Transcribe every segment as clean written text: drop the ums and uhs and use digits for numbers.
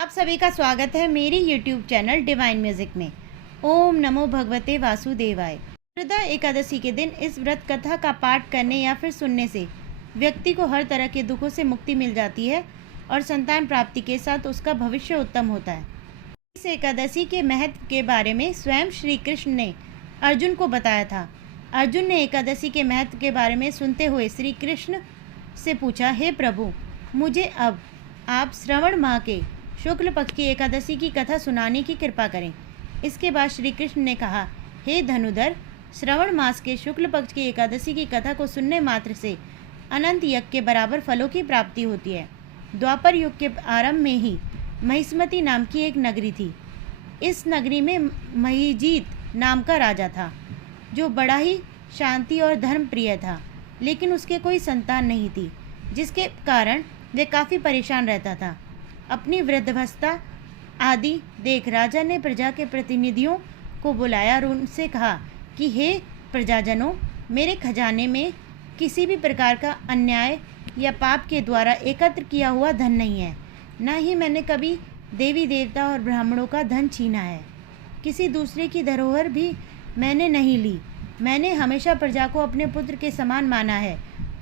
आप सभी का स्वागत है मेरी YouTube चैनल डिवाइन म्यूजिक में। ओम नमो भगवते वासुदेवाय। पुत्रदा एकादशी के दिन इस व्रत कथा का पाठ करने या फिर सुनने से व्यक्ति को हर तरह के दुखों से मुक्ति मिल जाती है और संतान प्राप्ति के साथ उसका भविष्य उत्तम होता है। इस एकादशी के महत्व के बारे में स्वयं श्री कृष्ण ने अर्जुन को बताया था। अर्जुन ने एकादशी के महत्व के बारे में सुनते हुए श्री कृष्ण से पूछा, हे प्रभु, मुझे अब आप श्रवण माह के शुक्ल पक्ष की एकादशी की कथा सुनाने की कृपा करें। इसके बाद श्री कृष्ण ने कहा, हे धनुधर, श्रवण मास के शुक्ल पक्ष की एकादशी की कथा को सुनने मात्र से अनंत यज्ञ के बराबर फलों की प्राप्ति होती है। द्वापर युग के आरंभ में ही महिष्मति नाम की एक नगरी थी। इस नगरी में महिजीत नाम का राजा था, जो बड़ा ही शांति और धर्म प्रिय था, लेकिन उसके कोई संतान नहीं थी, जिसके कारण वह काफ़ी परेशान रहता था। अपनी वृद्धावस्था आदि देख राजा ने प्रजा के प्रतिनिधियों को बुलाया और उनसे कहा कि हे प्रजाजनों, मेरे खजाने में किसी भी प्रकार का अन्याय या पाप के द्वारा एकत्र किया हुआ धन नहीं है। न ही मैंने कभी देवी देवता और ब्राह्मणों का धन छीना है। किसी दूसरे की धरोहर भी मैंने नहीं ली। मैंने हमेशा प्रजा को अपने पुत्र के समान माना है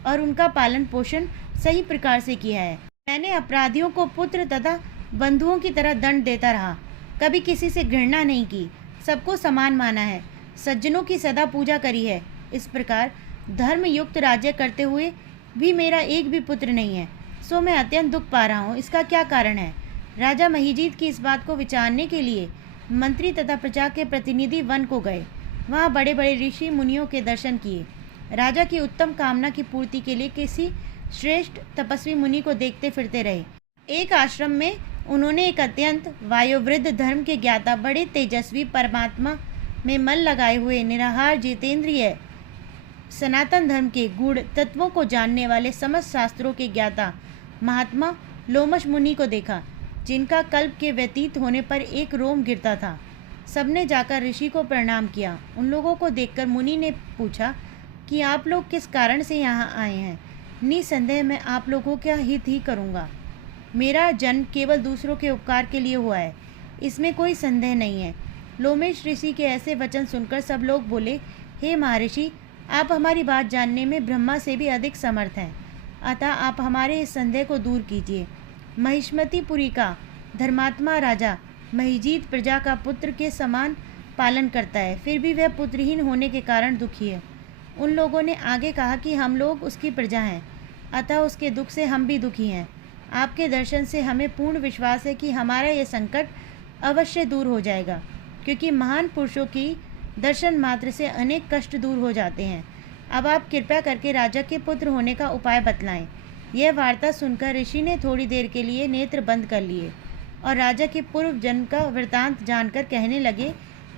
और उनका पालन पोषण सही प्रकार से किया है। मैंने अपराधियों को पुत्र तथा बंधुओं की तरह दंड देता रहा, कभी किसी से घृणा नहीं की, सबको समान माना है, सज्जनों की सदा पूजा करी है। इस प्रकार धर्म युक्त राज्य करते हुए भी मेरा एक भी पुत्र नहीं है, सो मैं अत्यंत दुख पा रहा हूँ। इसका क्या कारण है? राजा महिजीत की इस बात को विचारने के लिए मंत्री तथा प्रजा के प्रतिनिधि वन को गए। वहाँ बड़े बड़े ऋषि मुनियों के दर्शन किए। राजा की उत्तम कामना की पूर्ति के लिए किसी श्रेष्ठ तपस्वी मुनि को देखते फिरते रहे। एक आश्रम में उन्होंने एक अत्यंत वायोवृद्ध धर्म के ज्ञाता, बड़े तेजस्वी, परमात्मा में मन लगाए हुए, निराहार, जितेंद्रिय, सनातन धर्म के गूढ़ तत्वों को जानने वाले समस्त शास्त्रों के ज्ञाता महात्मा लोमश मुनि को देखा, जिनका कल्प के व्यतीत होने पर एक रोम गिरता था। सबने जाकर ऋषि को प्रणाम किया। उन लोगों को देखकर मुनि ने पूछा कि आप लोग किस कारण से यहाँ आए हैं? निसंदेह मैं आप लोगों का हित ही करूँगा। मेरा जन्म केवल दूसरों के उपकार के लिए हुआ है, इसमें कोई संदेह नहीं है। लोमेश ऋषि के ऐसे वचन सुनकर सब लोग बोले, हे महर्षि, आप हमारी बात जानने में ब्रह्मा से भी अधिक समर्थ हैं, अतः आप हमारे इस संदेह को दूर कीजिए। महिष्मतिपुरी का धर्मात्मा राजा महिजीत प्रजा का पुत्र के समान पालन करता है, फिर भी वह पुत्रहीन होने के कारण दुखी है। उन लोगों ने आगे कहा कि हम लोग उसकी प्रजा हैं, अतः उसके दुख से हम भी दुखी हैं। आपके दर्शन से हमें पूर्ण विश्वास है कि हमारा यह संकट अवश्य दूर हो जाएगा, क्योंकि महान पुरुषों की दर्शन मात्र से अनेक कष्ट दूर हो जाते हैं। अब आप कृपया करके राजा के पुत्र होने का उपाय बतलाएं। यह वार्ता सुनकर ऋषि ने थोड़ी देर के लिए नेत्र बंद कर लिए और राजा के पूर्व जन्म का वृतांत जानकर कहने लगे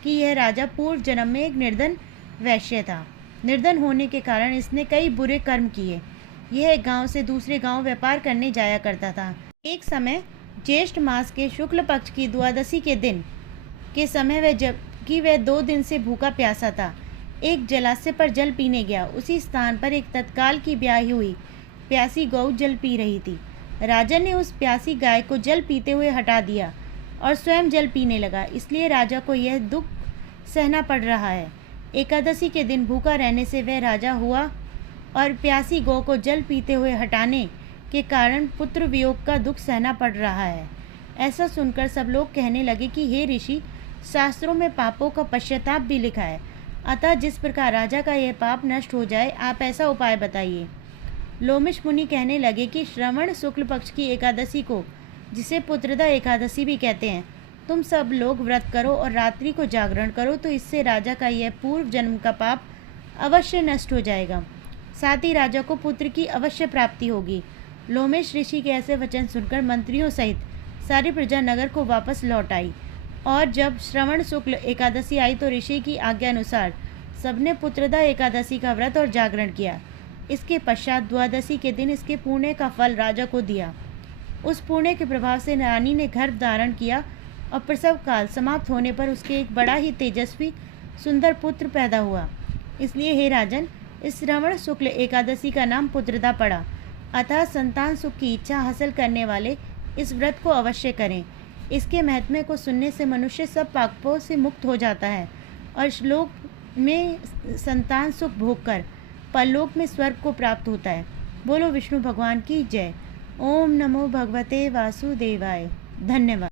कि यह राजा पूर्व जन्म में एक निर्धन वैश्य था। निर्धन होने के कारण इसने कई बुरे कर्म किए। यह एक गांव से दूसरे गांव व्यापार करने जाया करता था। एक समय ज्येष्ठ मास के शुक्ल पक्ष की द्वादशी के दिन के समय वह 2 दिन से भूखा प्यासा था, एक जलाशय पर जल पीने गया। उसी स्थान पर एक तत्काल की ब्याही हुई प्यासी गौ जल पी रही थी। राजा ने उस प्यासी गाय को जल पीते हुए हटा दिया और स्वयं जल पीने लगा, इसलिए राजा को यह दुख सहना पड़ रहा है। एकादशी के दिन भूखा रहने से वह राजा हुआ और प्यासी गौ को जल पीते हुए हटाने के कारण पुत्र वियोग का दुख सहना पड़ रहा है। ऐसा सुनकर सब लोग कहने लगे कि हे ऋषि, शास्त्रों में पापों का पश्चाताप भी लिखा है, अतः जिस प्रकार राजा का यह पाप नष्ट हो जाए, आप ऐसा उपाय बताइए। लोमिश मुनि कहने लगे कि श्रवण शुक्ल पक्ष की एकादशी को, जिसे पुत्रदा एकादशी भी कहते हैं, तुम सब लोग व्रत करो और रात्रि को जागरण करो, तो इससे राजा का यह पूर्व जन्म का पाप अवश्य नष्ट हो जाएगा, साथ ही राजा को पुत्र की अवश्य प्राप्ति होगी। लोमेश ऋषि के ऐसे वचन सुनकर मंत्रियों सहित सारी प्रजा नगर को वापस लौट आई और जब श्रवण शुक्ल एकादशी आई तो ऋषि की आज्ञा अनुसार सबने पुत्रदा एकादशी का व्रत और जागरण किया। इसके पश्चात द्वादशी के दिन इसके पुण्य का फल राजा को दिया। उस पुण्य के प्रभाव से रानी ने गर्भ धारण किया और प्रसव काल समाप्त होने पर उसके एक बड़ा ही तेजस्वी सुंदर पुत्र पैदा हुआ। इसलिए हे राजन, इस श्रवण शुक्ल एकादशी का नाम पुत्रदा पड़ा। अतः संतान सुख की इच्छा हासिल करने वाले इस व्रत को अवश्य करें। इसके महत्व को सुनने से मनुष्य सब पापों से मुक्त हो जाता है और श्लोक में संतान सुख भोग कर परलोक में स्वर्ग को प्राप्त होता है। बोलो विष्णु भगवान की जय। ओम नमो भगवते वासुदेवाय। धन्यवाद।